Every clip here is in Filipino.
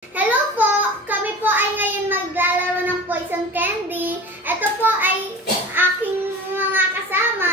Hello po! Kami po ay ngayon maglalaro ng poison candy. Ito po ay aking mga kasama.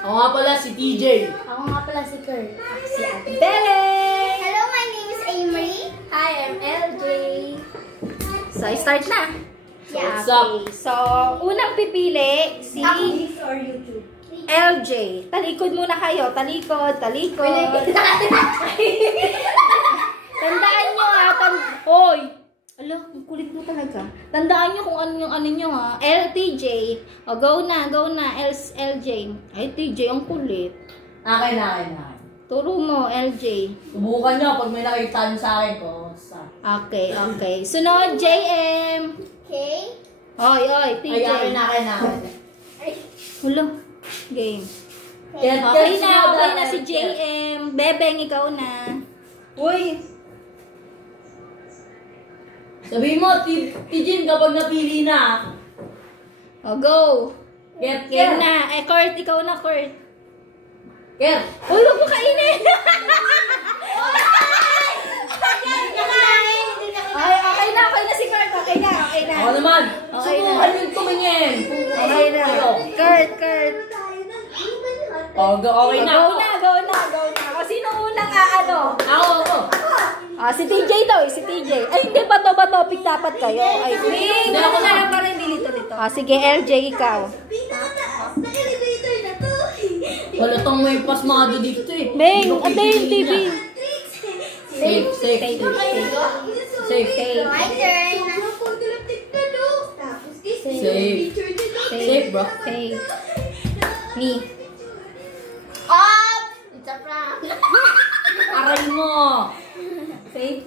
Ako nga pala si TJ. Ako nga pala si Kurt. Ako si Ate Belle. Hello, my name is Amory. Hi, I'm LJ. So, start na. Yeah. What's up? So, unang pipili si or YouTube? LJ. Talikod muna kayo. Talikod. Tandaan nyo ha. Hoy! Alo, ang kulit mo talaga. Tandaan nyo kung ano yung ano nyo ha. LTJ. O, go na. LJ. Ay, TJ, ang kulit. Akin. Turo mo, LJ. Subukan nyo pag may nakita nyo sa akin ko. Okay. Sunod, JM. Okay. Oy, TJ. Ay, akin. Hulo. Game. Okay Okay na si JM. Bebeng, ikaw na. Uy! Sabihin mo, Tijin, kapag napili na. O, go. Get. Game na. Kurt, ikaw na, Kurt. Get. Uy, huwag mo kainin. Ay, okay na si Kurt. Okay na. Ako naman. Okay na. Subukan yung tumingin. Okay na. Kurt. Okay na. Go na. O, sino unang ano? Ako. Si TJ daw si TJ. Ay, hindi, bato, pick dapat kayo. Ay, Hindi, ako na lang para hindi dito. Sige, LJ, ikaw. Wala tong may pasmado dito eh. Beng, ate yung TV. Safe. My turn. Safe, bro. Safe. Me. Off! It's a prank. Aray mo. Safe.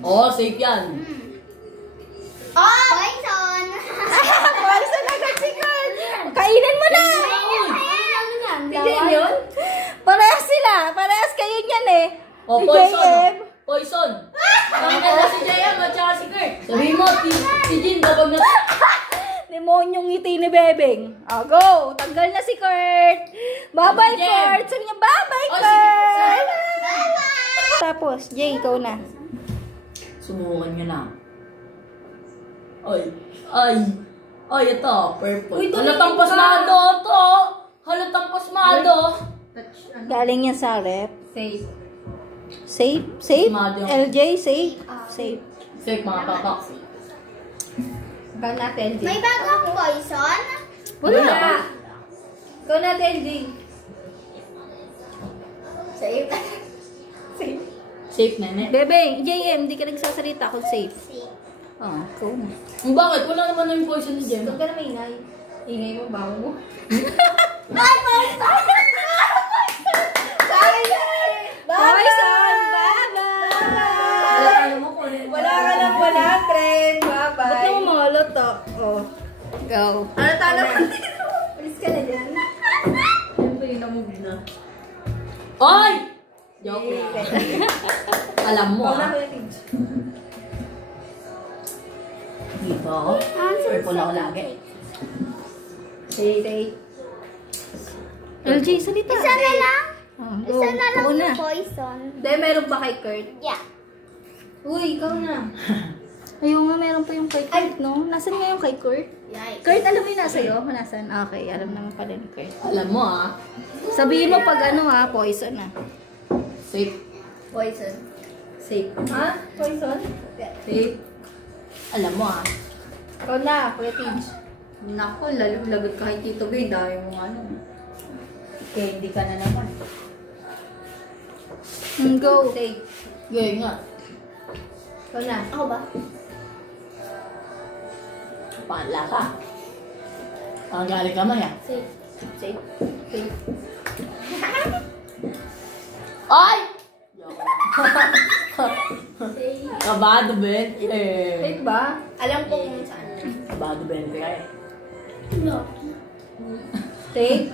Oo, safe yan. Off! Poison! Poison agad si Kurt. Kainin mo na. Ano Yun? Parehas sila. Parehas kayo niyan eh. O, Si poison. JM. Poison. Nakakala si JM at saka si Kurt. Sabihin mo, Tijin, kapag na... Demonyong ngiti ni Bebeng. Go. Tanggal na si Kurt. Bye-bye, JM. Kurt. Sabi niya, bye-bye, Oh, Kurt. sige. Tapos, Jay, ikaw na. Subukan nyo na. Ay, ito. Purple. Halatang pasmado ito. Halatang pasmado. Galing yan sa rep. Safe. Safe? Pasmado. LJ, safe? Safe. Safe, mga papak. Ikaw natin, LJ. May bagong poison? Wala. Wala. Ikaw natin, LJ. Safe. Safe, nene. Bebeng, JM, hindi ka nagsasalita kung safe. Ikaw na. Bakit? Wala naman na yung poison ni Jem. Huwag ka na maingay. Ingay mo, baho mo. Ay, poison! Poison! Bye-bye! Wala ka lang, friend. Bye-bye. Ba't naman mahalot to? Go. Ano tala ka? Alis ka na dyan. Siyempre, na-move na. Ay! Joke lang. Alam mo, ah. Dito ako. Purple ako lagi. Say. LJ, salita. Isa na lang? Go. Isa na lang Ikaw na. yung poison. Hindi, meron ba kay Kurt? Yeah. Uy, ikaw na. Ayun nga, meron pa yung kay Kurt, no? Nasaan nga yung kay Kurt? Kurt, alam mo yung nasa iyo? Nasaan? Okay, alam naman pala ni Kurt. Alam mo, ah. Sabihin mo pag ano ha, poison na. Safe. Poison. Safe. Ha? Poison? Safe. Alam mo, ah. Ikaw na, Kuya Tidge. Naku, lagot ka kay Tito Gay, dahil mo ano. Candy ka na naman. Go. Take. Gaya nga. Ikaw na. Ako ba? Pala ka. Ang galing kamay, ah. Safe. Safe. Safe. Ay! Kabado, Ben. Safe ba? Alam ko kung saan. Kabado, Ben. Kaya. Safe?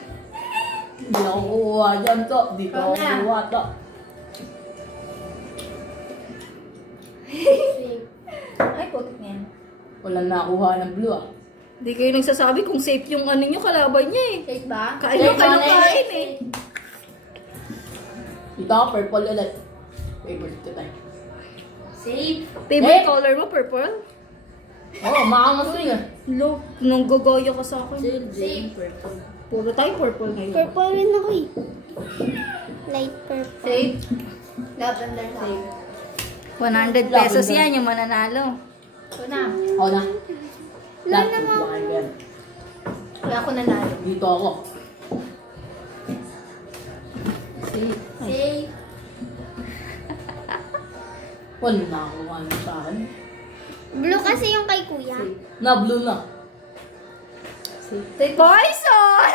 Hindi ako kukuha dyan to. Hindi ko ako Ikaw na. kukuha to. Ay, putik na yan. Walang nakuha ng blue, ah. Hindi kayo nagsasabi kung safe yung ano nyo, kalaban niya eh. Safe ba? Kain Safe na kayo ba, kain eh. Dito ako, purple ulit. Favorite ko tayo. Safe. Favorite color mo, purple? Oo, maangas ko yun. Look, nung gogoyo ka sa akin. Safe. Purple. Puro tayo purple ngayon. Purple rin ako eh. Light purple. Safe. Lavender Safe. 100 pesos yan yung mananalo. Ito na. Ako na. Wala na nga. Kaya ako nanalo. Dito ako. Safe. Safe. Wala na ako ano sa akin. Blue kasi yung kay kuya. Na blue na. Poison!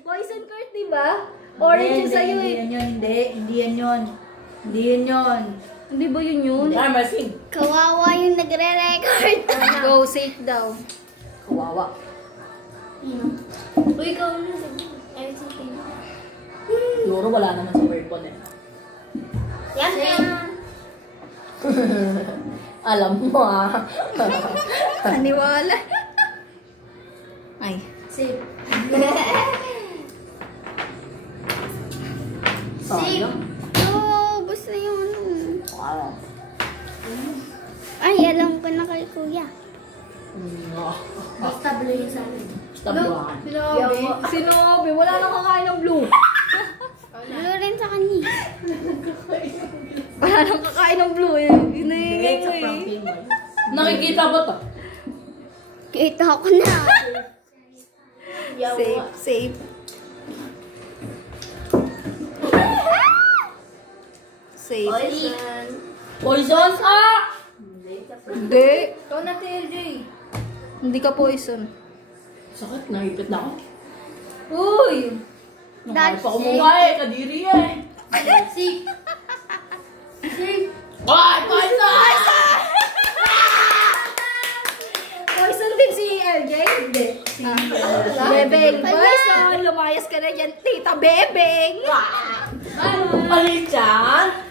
Poison Kurt, diba? Orange yung sa'yo eh. Hindi yan yun. Hindi ba yun yun? Kaya masing. Kawawa yung nagre-record. Go, safe daw. Kawawa. Uy, ikaw na. Ay, sige. Siguro wala naman sa purple eh. Yan, yan. Alam mo ah. Naniwala. Ay. Safe. Sayang. Oo, basta yung ano. Wow. Ay, alam ko na kay kuya. Basta blue yung sa akin. Basta bluehan. Sinabi, wala nang kakain ng blue. Blue rin sa kanya. Wala nang kakain ng blue eh. Hinahingi mo eh. Nakikita ba to? Kita ko na. Safe, safe. Safe. Poison! Ah! Hindi. Ikaw na, TLJ. Hindi ka poison. Sakit, naipit na ako. Uy! Nakakip ako mukha eh, kadiri eh. Safe. Ay, poison! Poison din si LJ? Hindi. Bebeng. Poison. Lumayas ka na dyan, Tita Bebeng. Malichan!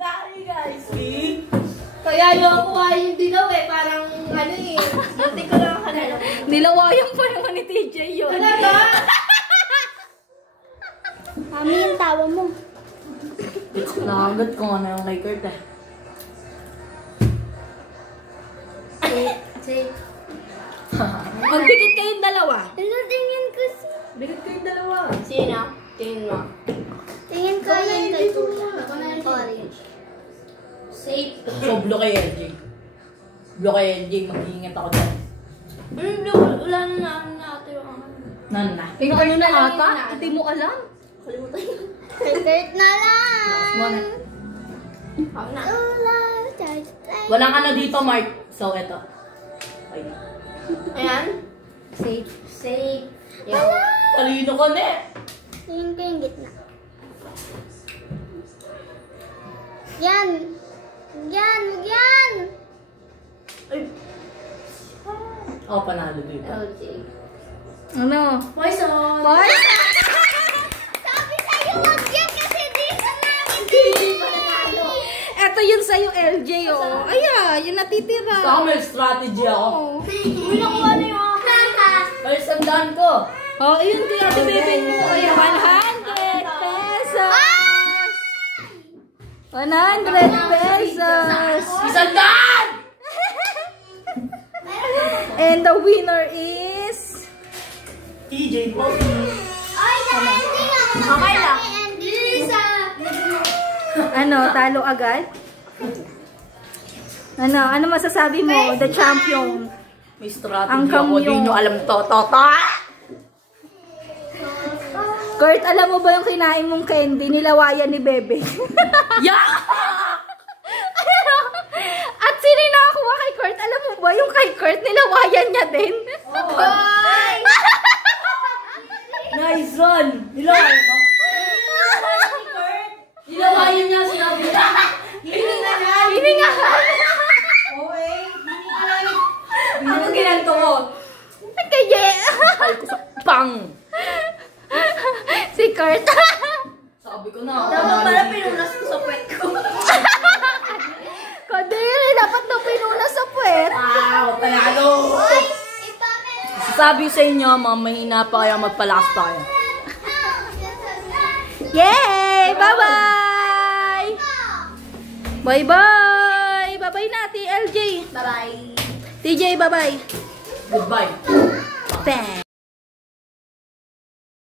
Dari guys, see? Kaya yung ako yung dilaw eh, parang ano eh, buti ko lang kanalo. Nilawayan pa naman ni TJ yun. Talaga? Mami, yung tawa mo. Nakagat ko ano yung kay Kurt eh. Safe. Magpikit kayong dalawa. Ano, tingin ko si... Bikit kayong dalawa. Sino? Tingin mo. Tingin ko yun kay kuya. Orange. Safe. So, blue kay LJ. Blue kay LJ, mag-iingat ako dyan. Wala na ito yung ano. Nan na. Yung ano na ata? Hindi mo alam. Kalimutan yun. Kay Kurt na lang. One. Ako na. Walang ano dito, Mark. So, eto. Okay. Ayan. Safe. Safe. Talino ka na eh. Tingin ko yung gitna. Yan. Yan. Yan. Ako panalo dito. LJ. Ano? Poison. Poison! Sabi sa'yo, wag yan kasi di sa namin. Eto yun sa'yo, LJ, oh. Ayan, yung natitira. Saka may strategy ako. Oh. Uy, nakuha na yung Ay, sandaan ko. Oh, yun kaya tibibin mo. Kaya 100 pesos. 100 pesos. Isandaan! And the winner is... TJ po. Ay, hindi lang. Okay lang. Lisa. Ano, talo agad? Ano masasabi mo? The champion. May strategy Ang ako. kamyo. Di nyo alam to. Kurt, alam mo ba yung kinain mong candy? Nilawayan ni Bebe. Yeah! At sino yung nakakuha kay Kurt? Alam mo ba yung kay Kurt? Nilawayan niya din. Nice one! Nilawayan mo? Nilawayan niya sinabi niya. Hiningahan. Ano ginanto mo? Kaya. Ay ko sa pang! Si Kurt. Sabi ko na. Dapat pala pinunas ko sa puwet ko. Kadiri, dapat na pinunas sa puwet. Wow! Panalo! Sabi sa inyo, mahina pa kaya magpalakas pa kayo. Yay! Bye-bye! Bye-bye! Bye-bye. TJ, bye-bye. Goodbye. Bang.